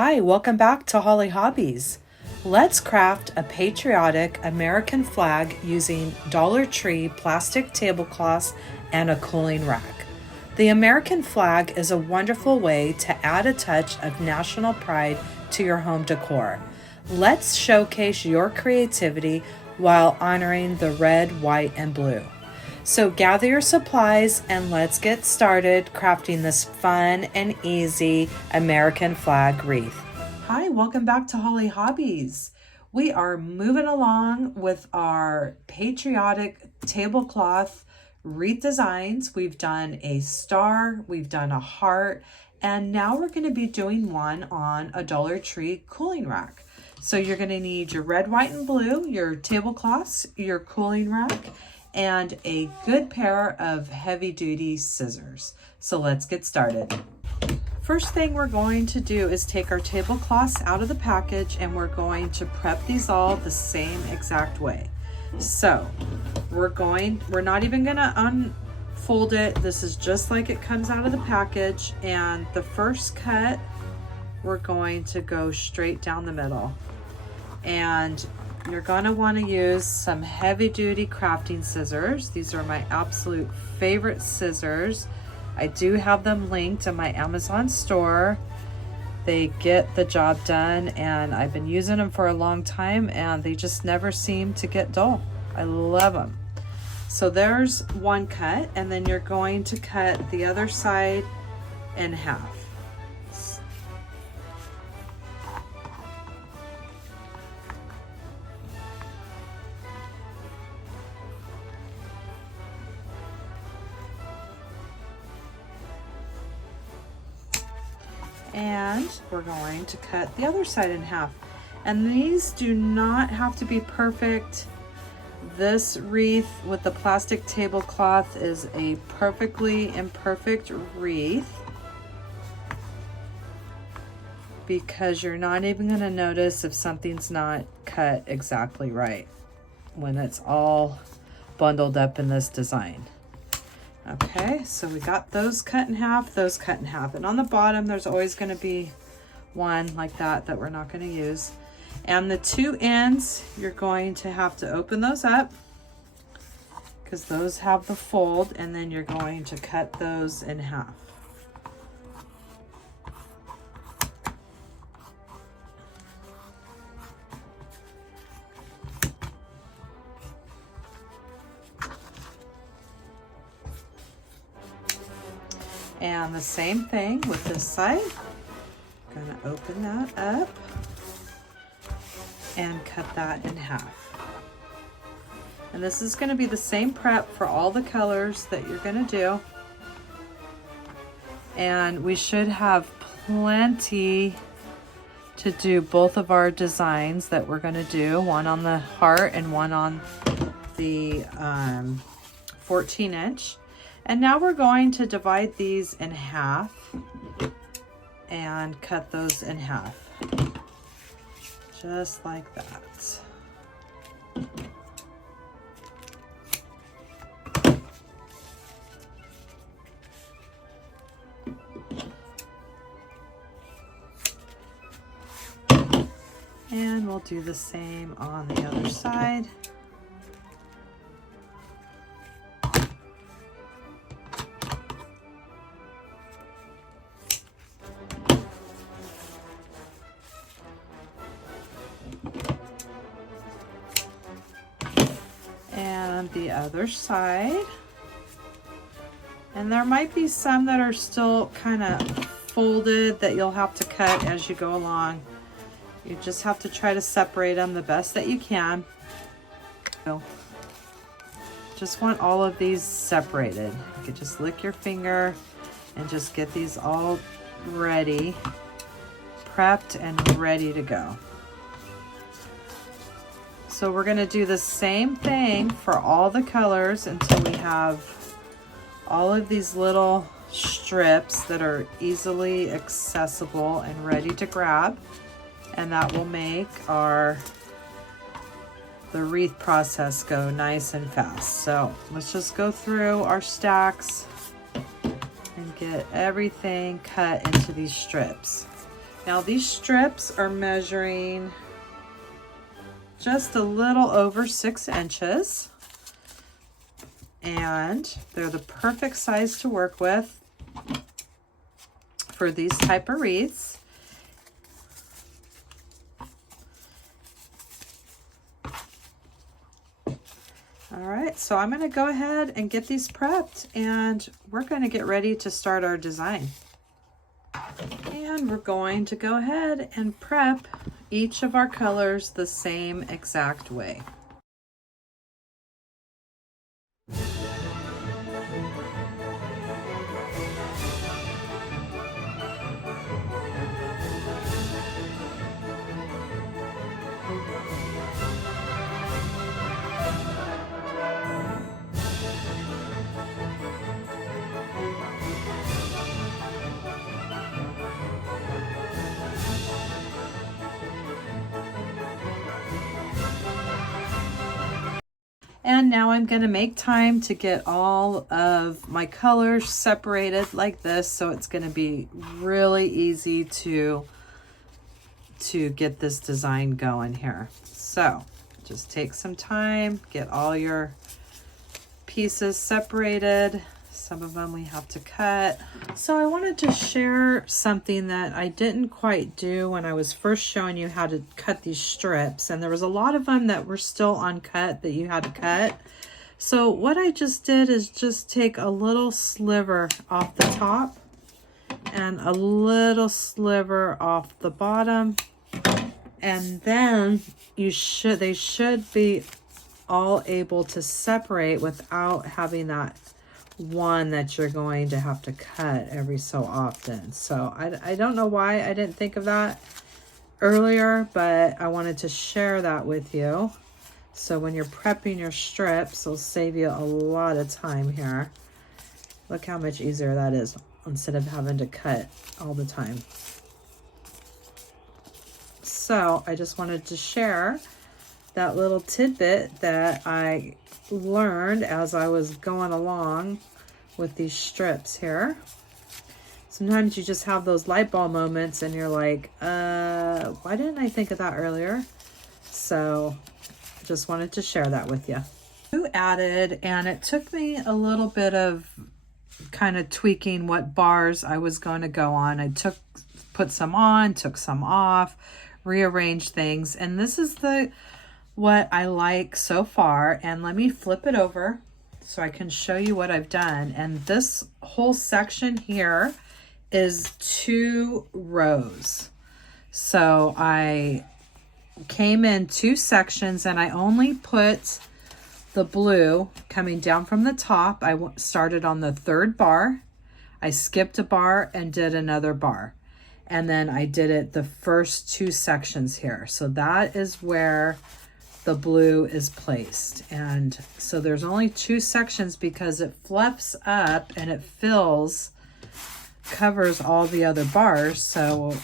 Hi, welcome back to Hollie Hobbies. Let's craft a patriotic American flag using Dollar Tree plastic tablecloths and a cooling rack. The American flag is a wonderful way to add a touch of national pride to your home decor. Let's showcase your creativity while honoring the red, white, and blue. So gather your supplies and let's get started crafting this fun and easy American flag wreath. Hi, welcome back to Hollie Hobbies. We are moving along with our patriotic tablecloth wreath designs. We've done a star, we've done a heart, and now we're going to be doing one on a Dollar Tree cooling rack. So you're going to need your red, white, and blue, your tablecloths, your cooling rack, and a good pair of heavy-duty scissors. So let's get started. First thing we're going to do is take our tablecloths out of the package and we're going to prep these all the same exact way. So we're not even gonna unfold it. This is just like it comes out of the package, and the first cut we're going to go straight down the middle. And you're gonna wanna use some heavy-duty crafting scissors. These are my absolute favorite scissors. I do have them linked in my Amazon store. They get the job done, and I've been using them for a long time, and they just never seem to get dull. I love them. So there's one cut, and then you're going to cut the other side in half. And we're going to cut the other side in half. And these do not have to be perfect. This wreath with the plastic tablecloth is a perfectly imperfect wreath, because you're not even going to notice if something's not cut exactly right when it's all bundled up in this design. Okay, so we got those cut in half, those cut in half. And on the bottom, there's always going to be one like that we're not going to use. And the two ends, you're going to have to open those up because those have the fold, and then you're going to cut those in half. And the same thing with this side. I'm gonna open that up and cut that in half. And this is gonna be the same prep for all the colors that you're gonna do. And we should have plenty to do both of our designs that we're gonna do, one on the heart and one on the 14-inch. And now we're going to divide these in half and cut those in half, just like that. And we'll do the same on the other side. And the other side. And there might be some that are still kind of folded that you'll have to cut as you go along. You just have to try to separate them the best that you can. So just want all of these separated. You can just lick your finger and just get these all ready, prepped and ready to go. So we're going to do the same thing for all the colors until we have all of these little strips that are easily accessible and ready to grab. And that will make the wreath process go nice and fast. So let's just go through our stacks and get everything cut into these strips. Now these strips are measuring just a little over 6 inches. And they're the perfect size to work with for these type of wreaths. All right, so I'm going to go ahead and get these prepped, and we're going to get ready to start our design. And we're going to go ahead and prep each of our colors the same exact way. And now I'm going to make time to get all of my colors separated like this, so it's going to be really easy to get this design going here. So just take some time, get all your pieces separated. Some of them we have to cut. So I wanted to share something that I didn't quite do when I was first showing you how to cut these strips. And there was a lot of them that were still uncut that you had to cut. So what I just did is just take a little sliver off the top and a little sliver off the bottom. And then they should be all able to separate without having that one that you're going to have to cut every so often. So I don't know why I didn't think of that earlier, but I wanted to share that with you. So when you're prepping your strips, it'll save you a lot of time here. Look how much easier that is instead of having to cut all the time. So I just wanted to share that little tidbit that I learned as I was going along with these strips here. Sometimes you just have those light bulb moments and you're like, why didn't I think of that earlier? So just wanted to share that with you. Added, and it took me a little bit of kind of tweaking what bars I was going to go on. I put some on, took some off, rearranged things, and this is what I like so far. And let me flip it over so I can show you what I've done. And this whole section here is 2 rows. So I came in 2 sections and I only put the blue coming down from the top. I started on the 3rd bar. I skipped a bar and did another bar. And then I did it the first 2 sections here. So that is where the blue is placed. And so there's only 2 sections because it fluffs up and it covers all the other bars. So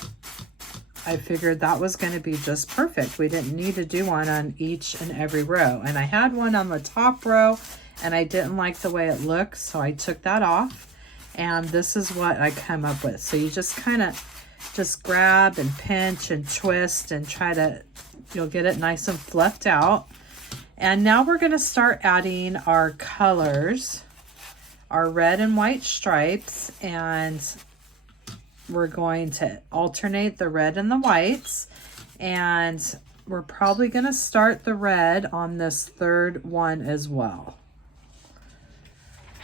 I figured that was going to be just perfect. We didn't need to do one on each and every row. And I had one on the top row and I didn't like the way it looked, so I took that off. And this is what I come up with. So you just kind of just grab and pinch and twist and try to, you'll get it nice and fluffed out. And now we're going to start adding our colors, our red and white stripes, and we're going to alternate the red and the whites. And we're probably going to start the red on this 3rd one as well.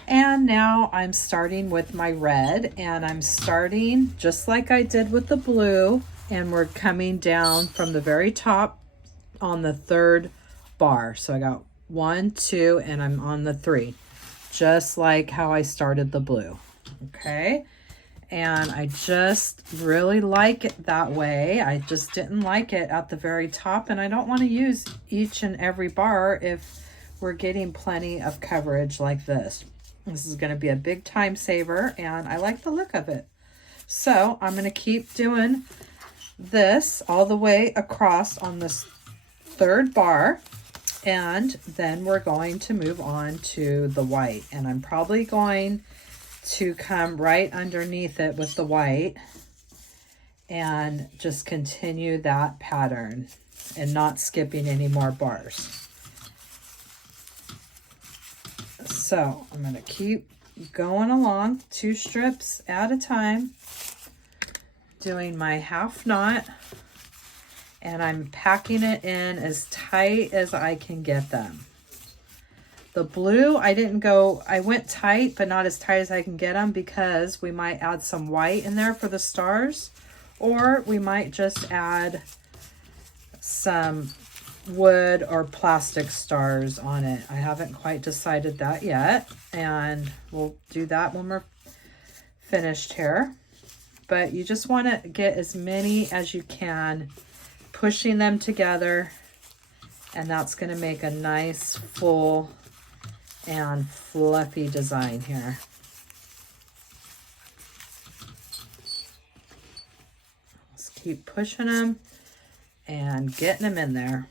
And now I'm starting with my red, and I'm starting just like I did with the blue, and we're coming down from the very top on the 3rd bar. So I got 1, 2, and I'm on the 3, just like how I started the blue. Okay. And I just really like it that way. I just didn't like it at the very top, and I don't want to use each and every bar if we're getting plenty of coverage like this. This is going to be a big time saver, and I like the look of it. So I'm going to keep doing this all the way across on this 3rd bar, and then we're going to move on to the white. And I'm probably going to come right underneath it with the white and just continue that pattern and not skipping any more bars. So I'm going to keep going along 2 strips at a time, doing my half knot, and I'm packing it in as tight as I can get them. The blue, I went tight, but not as tight as I can get them, because we might add some white in there for the stars, or we might just add some wood or plastic stars on it. I haven't quite decided that yet, and we'll do that when we're finished here. But you just want to get as many as you can, pushing them together, and that's going to make a nice full and fluffy design here. Let's keep pushing them and getting them in there.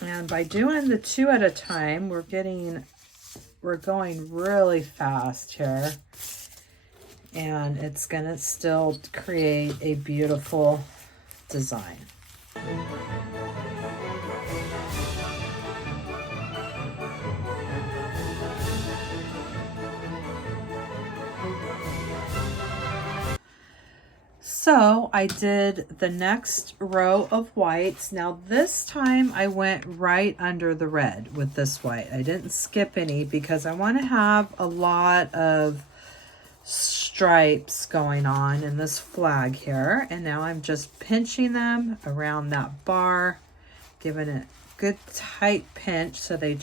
And by doing the 2 at a time, we're going really fast here. And it's gonna still create a beautiful design. So I did the next row of whites. Now this time I went right under the red with this white. I didn't skip any because I want to have a lot of stripes going on in this flag here. And now I'm just pinching them around that bar, giving it a good tight pinch so they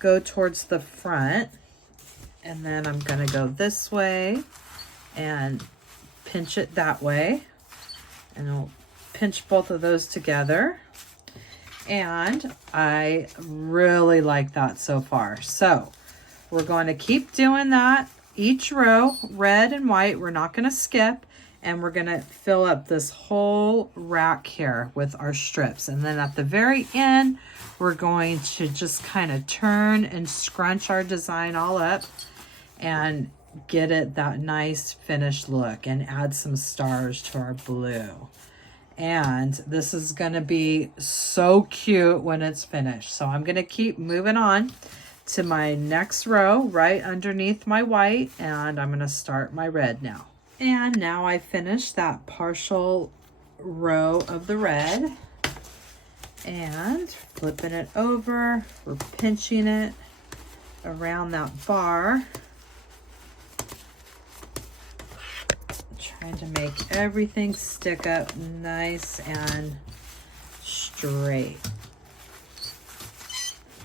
go towards the front. And then I'm going to go this way and pinch it that way, and I'll pinch both of those together. And I really like that so far. So we're going to keep doing that each row, red and white. We're not going to skip, and we're going to fill up this whole rack here with our strips. And then at the very end, we're going to just kind of turn and scrunch our design all up and get it that nice finished look, and add some stars to our blue. And this is going to be so cute when it's finished. So I'm going to keep moving on to my next row right underneath my white, and I'm going to start my red now. And now I finished that partial row of the red, and flipping it over, we're pinching it around that bar, trying to make everything stick up nice and straight.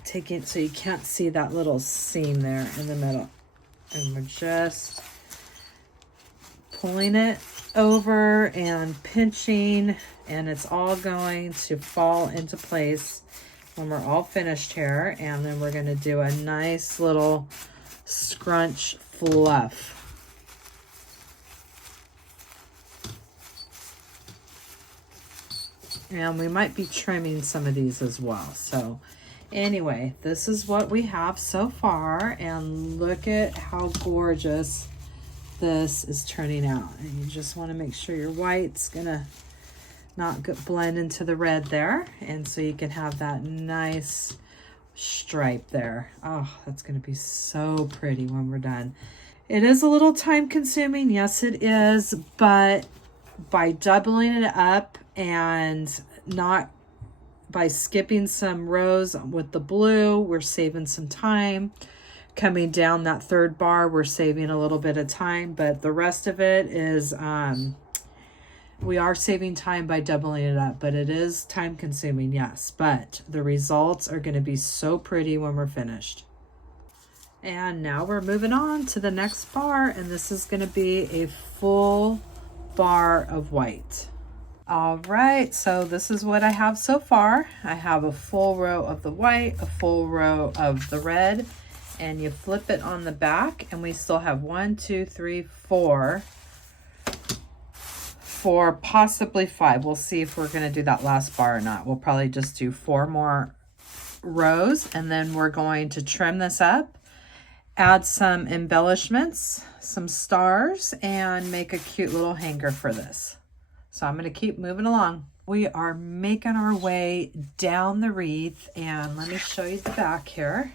Take it so you can't see that little seam there in the middle. And we're just pulling it over and pinching, and it's all going to fall into place when we're all finished here. And then we're going to do a nice little scrunch fluff. And we might be trimming some of these as well. So anyway, this is what we have so far, and look at how gorgeous this is turning out. And you just want to make sure your white's gonna not blend into the red there, and so you can have that nice stripe there. Oh, that's gonna be so pretty when we're done. It is a little time consuming, yes it is, but by doubling it up and not by skipping some rows with the blue, we're saving some time. Coming down that third bar, we're saving a little bit of time, but the rest of it is we are saving time by doubling it up, but it is time consuming, yes, but the results are going to be so pretty when we're finished. And now we're moving on to the next bar, and this is going to be a full bar of white. All right, so this is what I have so far. I have a full row of the white, a full row of the red, and you flip it on the back, and we still have 1, 2, 3, 4, possibly 5. We'll see if we're going to do that last bar or not. We'll probably just do 4 more rows, and then we're going to trim this up add some embellishments, some stars, and make a cute little hanger for this. So I'm going to keep moving along. We are making our way down the wreath, and let me show you the back here.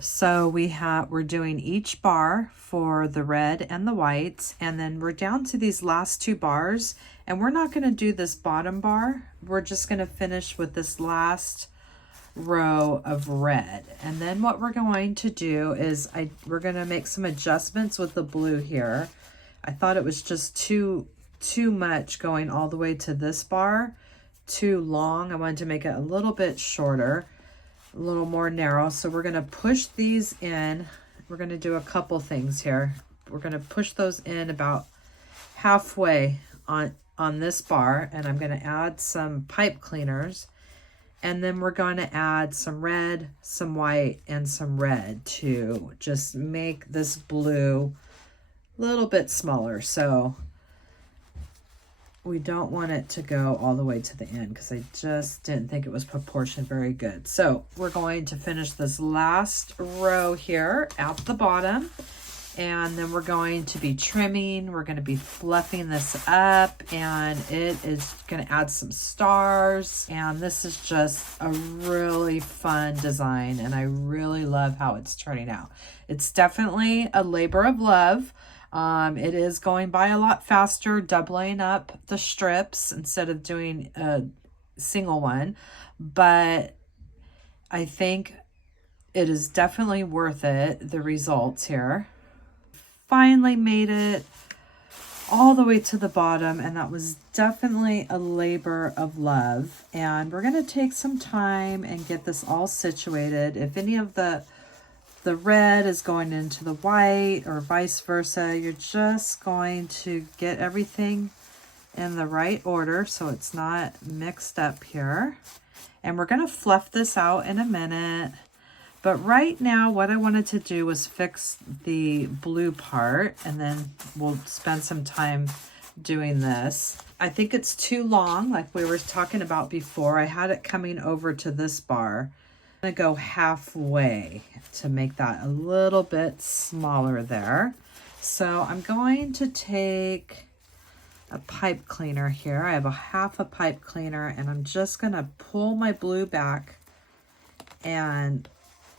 So we're doing each bar for the red and the white, and then we're down to these last 2 bars, and we're not going to do this bottom bar. We're just going to finish with this last row of red. And then what we're going to do is we're going to make some adjustments with the blue here. I thought it was just too much going all the way to this bar, too long. I wanted to make it a little bit shorter, a little more narrow. So we're going to push these in. We're going to do a couple things here. We're going to push those in about halfway on this bar, and I'm going to add some pipe cleaners, and then we're going to add some red, some white, and some red to just make this blue a little bit smaller. So we don't want it to go all the way to the end because I just didn't think it was proportioned very good. So we're going to finish this last row here at the bottom, and then we're going to be trimming. We're going to be fluffing this up, and it is going to add some stars. And this is just a really fun design, and I really love how it's turning out. It's definitely a labor of love. It is going by a lot faster, doubling up the strips instead of doing a single one, but I think it is definitely worth it, the results here. Finally made it all the way to the bottom, and that was definitely a labor of love. And we're going to take some time and get this all situated. If any of the red is going into the white or vice versa, you're just going to get everything in the right order so it's not mixed up here. And we're going to fluff this out in a minute. But right now, what I wanted to do was fix the blue part, and then we'll spend some time doing this. I think it's too long, like we were talking about before. I had it coming over to this bar. I'm going to go halfway to make that a little bit smaller there. So I'm going to take a pipe cleaner here. I have a half a pipe cleaner, and I'm just going to pull my blue back and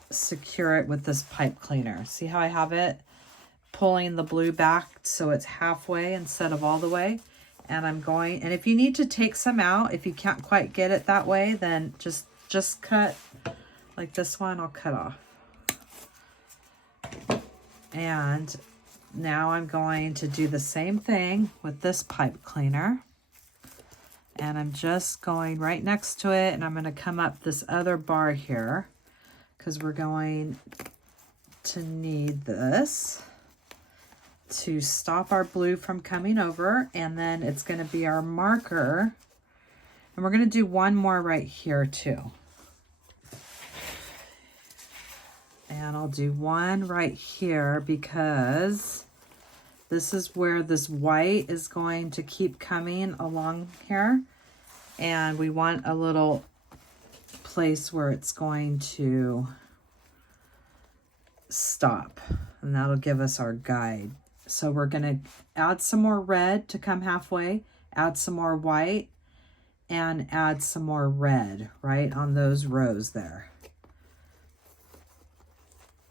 secure it with this pipe cleaner. See how I have it pulling the blue back so it's halfway instead of all the way? And and if you need to take some out, if you can't quite get it that way, then just cut. Like this one, I'll cut off. And now I'm going to do the same thing with this pipe cleaner. And I'm just going right next to it, and I'm going to come up this other bar here because we're going to need this to stop our blue from coming over. And then it's going to be our marker. And we're going to do one more right here too. And I'll do one right here because this is where this white is going to keep coming along here. And we want a little place where it's going to stop. And that'll give us our guide. So we're going to add some more red to come halfway, add some more white, and add some more red right on those rows there.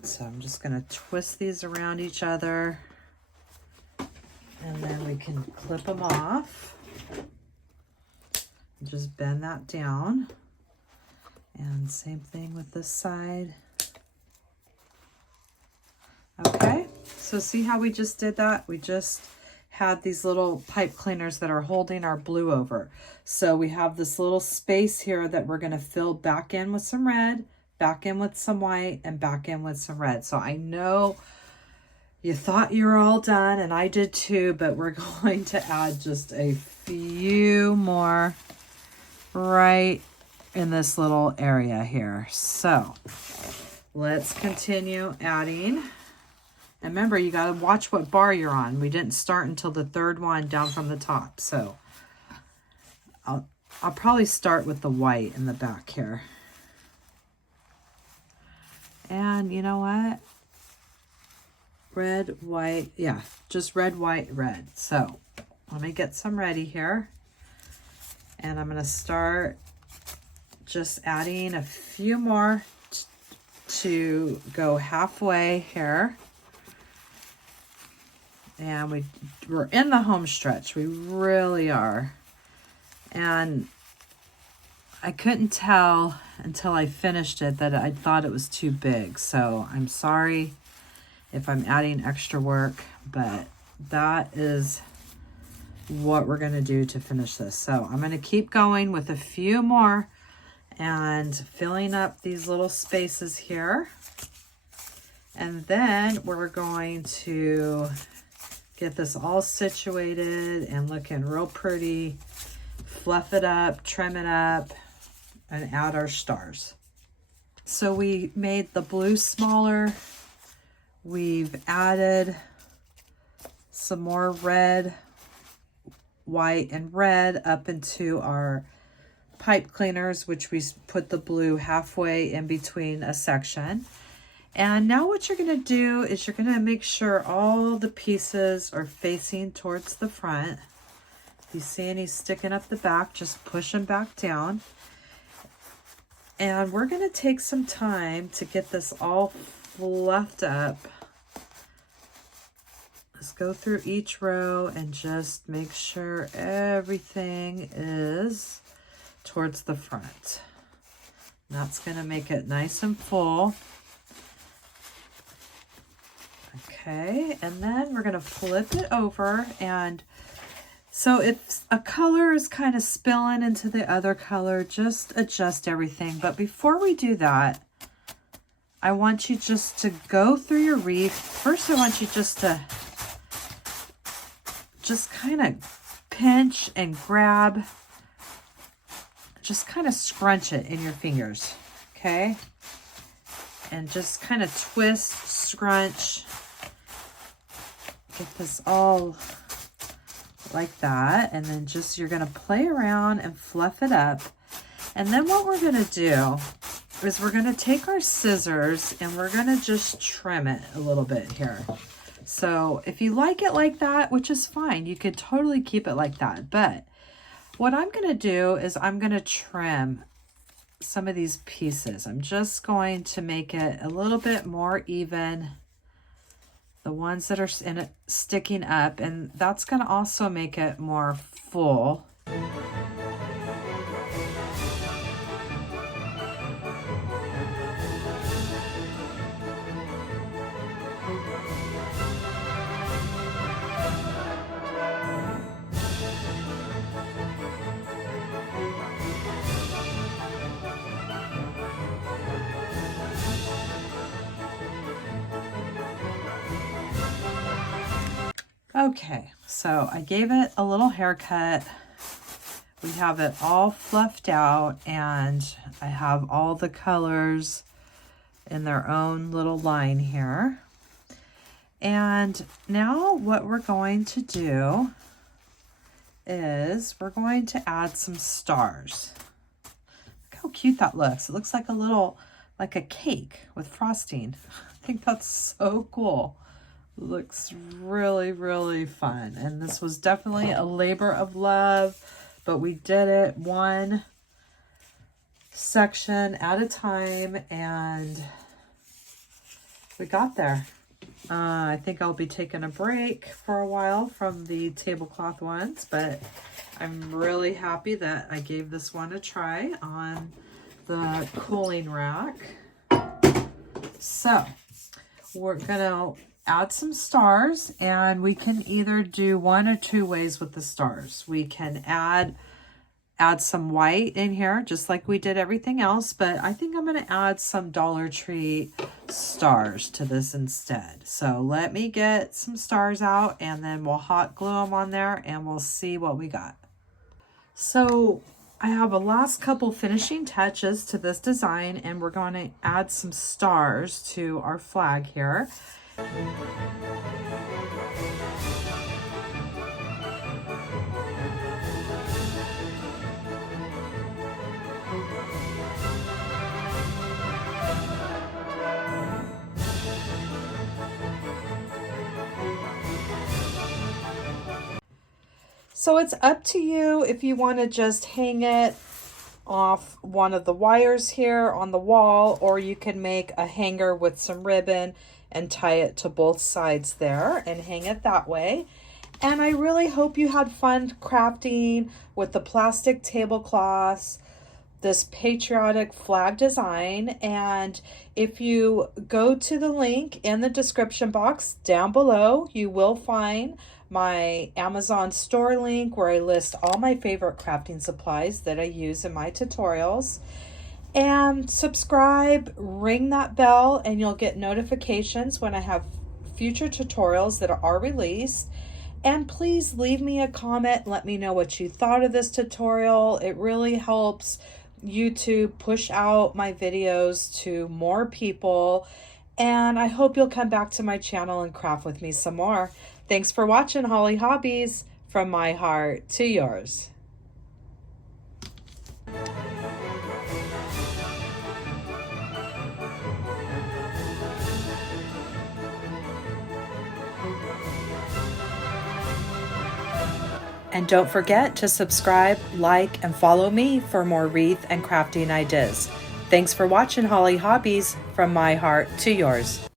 So I'm just going to twist these around each other, and then we can clip them off. Just bend that down. And same thing with this side. Okay, so see how we just did that? We just had these little pipe cleaners that are holding our blue over. So we have this little space here that we're going to fill back in with some red, back in with some white, and back in with some red. So I know you thought you were all done, and I did too, but we're going to add just a few more right in this little area here. So let's continue adding. And remember, you got to watch what bar you're on. We didn't start until the third one down from the top. So I'll probably start with the white in the back here. And you know what? red, white, yeah, just red, white, red. So let me get some ready here. And I'm going to start just adding a few more to go halfway here. And we're in the home stretch. We really are. And I couldn't tell until I finished it that I thought it was too big. So I'm sorry if I'm adding extra work, but that is what we're going to do to finish this. So I'm going to keep going with a few more and filling up these little spaces here. And then we're going to get this all situated and looking real pretty, fluff it up, trim it up, and add our stars. So we made the blue smaller. We've added some more red, white, and red up into our pipe cleaners, which we put the blue halfway in between a section. And now what you're going to do is you're going to make sure all the pieces are facing towards the front. If you see any sticking up the back, just push them back down. And we're going to take some time to get this all fluffed up. Let's go through each row and just make sure everything is towards the front. That's going to make it nice and full. Okay, and then we're going to flip it over, and so if a color is kind of spilling into the other color, just adjust everything. But before we do that, I want you just to go through your wreath. First, I want you just to kind of pinch and grab, just kind of scrunch it in your fingers, okay? And just kind of twist, scrunch. Get this all like that, and then just you're going to play around and fluff it up. And then what we're going to do is we're going to take our scissors and we're going to just trim it a little bit here. So if you like it like that, which is fine, you could totally keep it like that. But what I'm going to do is I'm going to trim some of these pieces. I'm just going to make it a little bit more even. The ones that are in it sticking up, and that's going to also make it more full. Okay, so I gave it a little haircut. We have it all fluffed out, and I have all the colors in their own little line here. And now what we're going to do is we're going to add some stars. Look how cute that looks. It looks like like a cake with frosting. I think that's so cool. Looks really, really fun. And this was definitely a labor of love, but we did it one section at a time, and we got there. I think I'll be taking a break for a while from the tablecloth ones, but I'm really happy that I gave this one a try on the cooling rack. So we're gonna add some stars, and we can either do one or two ways with the stars. We can add some white in here, just like we did everything else, but I think I'm going to add some Dollar Tree stars to this instead. So let me get some stars out, and then we'll hot glue them on there, and we'll see what we got. So I have a last couple finishing touches to this design, and we're going to add some stars to our flag here. So it's up to you if you want to just hang it off one of the wires here on the wall, or you can make a hanger with some ribbon and tie it to both sides there and hang it that way. And I really hope you had fun crafting with the plastic tablecloths, this patriotic flag design. And if you go to the link in the description box down below, you will find my Amazon store link where I list all my favorite crafting supplies that I use in my tutorials. And subscribe, ring that bell, and you'll get notifications when I have future tutorials that are released. And please leave me a comment and let me know what you thought of this tutorial. It really helps YouTube push out my videos to more people. And I hope you'll come back to my channel and craft with me some more. Thanks for watching Hollie Hobbies, from my heart to yours. And don't forget to subscribe, like, and follow me for more wreath and crafting ideas. Thanks for watching Hollie Hobbies, from my heart to yours.